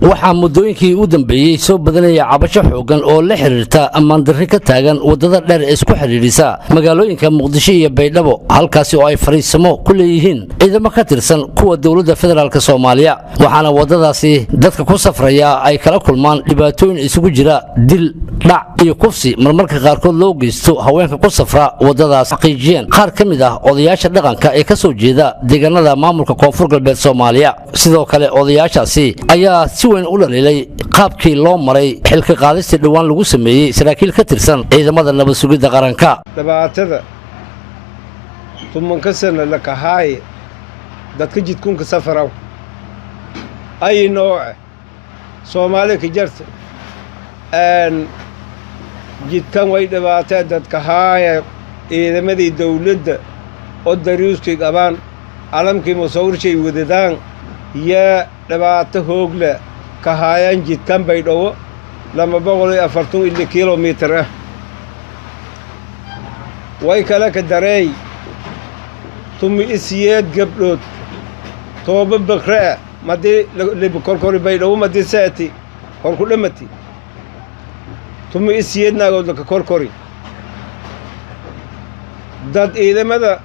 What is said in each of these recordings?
waxaa muddooyinkii u dambeeyey soo badanaya cabasho xoogan oo la xiriirta ammaan darri ka taagan wadada dheer ee isku xidhiidhisa magaalooyinka muqdisho iyo baydhabo halkaasi oo ay fariisamo ku leeyihiin ciidamo ka tirsan kuwa dowladda federaalk soomaaliya waxaana wadadaasi dadka ku safraya ay kala kulmaan dhibaatooyin isugu jira dil dhac iyo kufsi marmarka qaarkood loo geysto haweenka ku safra wadadaas xaqiijiyeen qaar ka mid ah odayaasha dhaqanka ee ka soo jeeda deegaanada maamulka koonfur galbeed soomaaliya sidoo kale odayaashaasi ayaa si weyn u dhaliilay qaabkii loo maray xilka qaadistii dhowaan lagu sameeyey saraakiil ka tirsan ciidamada nabad sugidda qaranka dhibaatada tumanka sana la kahaaye dadka jidkunka safaraw ay nooce soomaali ka jarta jidkan way dhibaataa dadka haaya ciidamadii dawladda oo dariuskay qabaan calamkii musawirshey wadadaan yaa dhibaato hoogla ka haayaan jidkan baydhabo 240 kilomitir ah way kala ka dareey tumi isiyeed gabdhood tooba bakraa madii korkori baydhabo madii saati korku dhamati tumi isiyeed naagood ka korkori dad ciidamada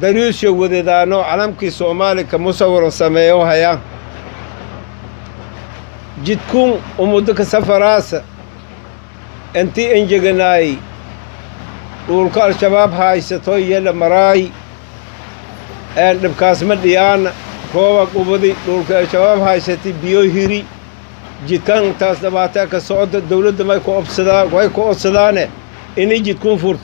dariusha wadadaano calamkii Soomaali ka musawir sameeyo hayaan jidkun umuddo ka safaraasa intii injiganaay dhulka al-shabaab haysato yela maraay dhibkaas ma dhiyaan rooba qubadi dhulka al-shabaab haysatay biyo hiri jidkan taas dhibaato ka socda dawladda may ku obsadaane inay jidkun furt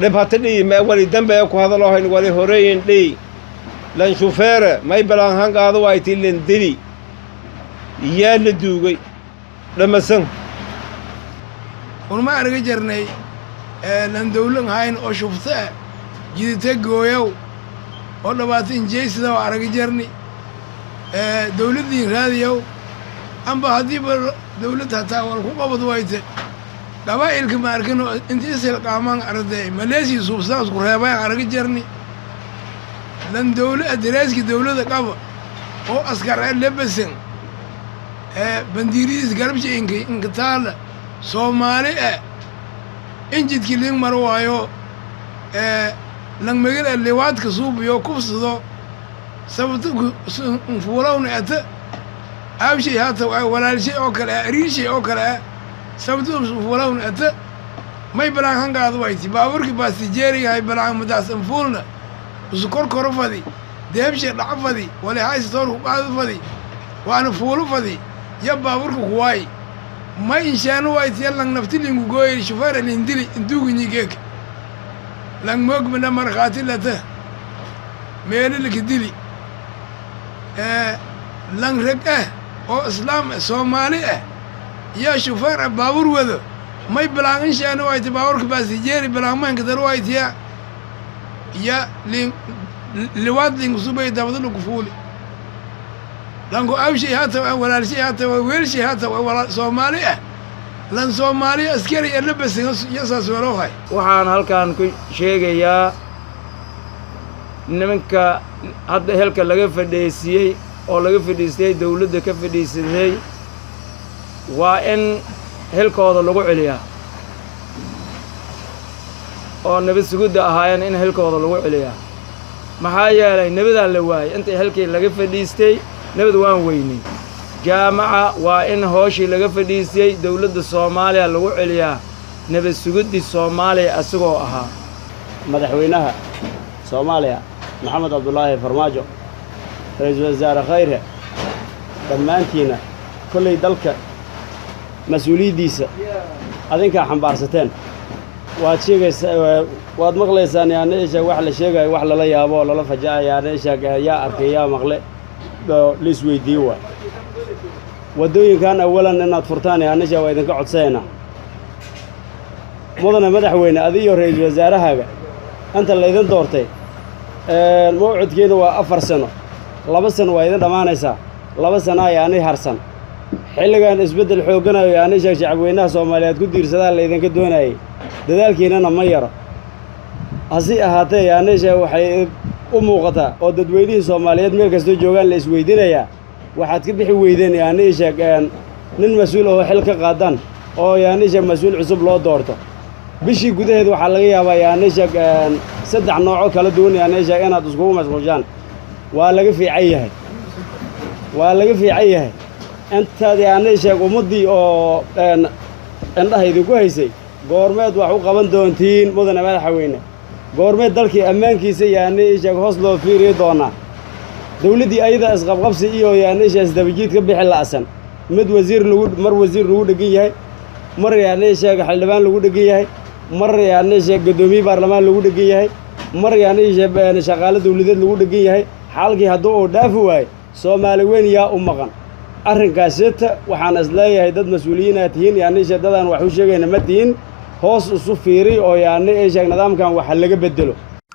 dhibaato dhii ma wali dambe ku hadalo hayn wali horeeyeen dhii lan shufeere may balan hangaado way tilin dili yaa la duugay dhamasan ma arga jarnay lan dawlan hayn oo shufta jidita gooyow oo dhibaato jeysada oo arga jarni dawladii raadiyow amba hadii dawladda hataa wal ku qabad wayte qabaa'ilka ma arkino intii silqaamaan arday Malaysia suubsaas ku reebay arga jarni lan dawladda adereeski dawladda qaba oo askar ay lebasan bandiiriis garabshi inka taala Soomaali injidki ling marwaayo lan magala liwaadka suubiyo kufsado sababtu fuulawna ata abshi hata walaalshi oo kale ariishi oo kale sababtu fuulawna ata may balan hangaado wayti baaburki baasijeeri hay balan mudaasan fuulna usukor korofadi deebshi dhacfadi wali haystoor ku qaadfadi waana fuulu fadi ya baaburku kuwaay ma inshaanu wayti lan naftilingu gooyay shufeer lindili induugni geek lan moogmana marxaati lata meelil kidili lan rag oo islaam Soomaali ya shufeer baabur wado may balan inshaanu wayti baaburku baasijeeri balan man kadar wayti ya liwaad lingu subay dabadu ku fuuli langu awshi hata walaalshi hata weelshi hata wala Soomaali lan Soomaali askari labasan yasaas warohay waxaan halkaan ku sheegayaa nimanka hadda helka laga fadhiisiyay oo laga fadhiistay dawladda ka fadhiisay waa in helkooda lagu celiyaa oo nabad sugidda ahaayeen in helkooda lagu celiyaa maxaa yeelay nabada la waayay inta helkii laga fadhiistay nabad waan weynay jaamaca waa in hooshii laga fadhiistay dawladda Soomaaliya lagu celiyaa nabad sugiddi Soomaaliya asagoo ahaa madaxweynaha Soomaaliya Maxamed Abdullaahi Farmaajo ra'iisul wasaare khayre dhammaantiina kullay dalka mas'uuliyadiisa adinka xambaarsateen waad sheegaysaa waad maqlaysaan yaaneesha wax la sheegay wax lala yaabo lala fajaa yaaneesha yaa arkay yaa maqle ليس ويديوا ودوين كان أولاً إن فرتان يعنيشة وإذا قعد سينا مدن مدحوين أذيو رئيس وزراء هذا أنت اللي إذن دورتي الموعد كينوا أفر سنة لبسنا وإذا دمانيسا لبسنا يعني هرسن حلقان إسبد الحوقنا يعنيشة شعبوينها سوماليات كدير سدال اللي إذن كدونا دذلك إننا ميرا هسي أهاتي يعنيشة وحي umuuqata oo dadweynaha Soomaaliyeed meel kasta joogan la isweydiinaya waxaad ka bixi weydeen yaani sheeg nin mas'uul oo xil ka qaadan oo yaani sheeg mas'uul cusub loo doorto bishii gudaheed waxaa laga yaabaa yaani sheeg saddex nooc kala duwan yaani sheeg inaad isku mashquulaan waa laga fiican yahay intaad yaani sheeg ummadii oo indhahaydu ku haysay goormeed wax u qaban doontiin mudane madaxweyne goormeed dalkii ammaankiisa yaani sheeg hoos loo fiiriyo doonaa dawladdii ayada isqabqabsi iyo yaani sheeg isdabajiid ka bixi la'san mid wasiir lagu dhagan yahay mar yaani sheeg xildhibaan lagu dhagan yahay mar yaani sheeg gudoomiye baarlamaan lagu dhagan yahay mar yaani sheeg shaqaale dawladeed lagu dhagan yahay xalkii hadduu uu dhaafi waayo Soomaali weyn yaa u maqan arrinkaasita waxaan isleeyahay dad mas'uuliyiin ah tihiin yaani sheeg dadaan wax u sheegayna ma tihiin hoos isu fiiri oo yaani sheeg nidaamkan waxa laga bedelo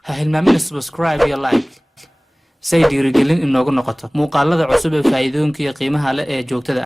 ha hilmaamin subscribe iyo like say dhiirigelin inoogu noqoto muuqaalada cusub ee faa'iidooyinka iyo qiimaha leh ee joogtada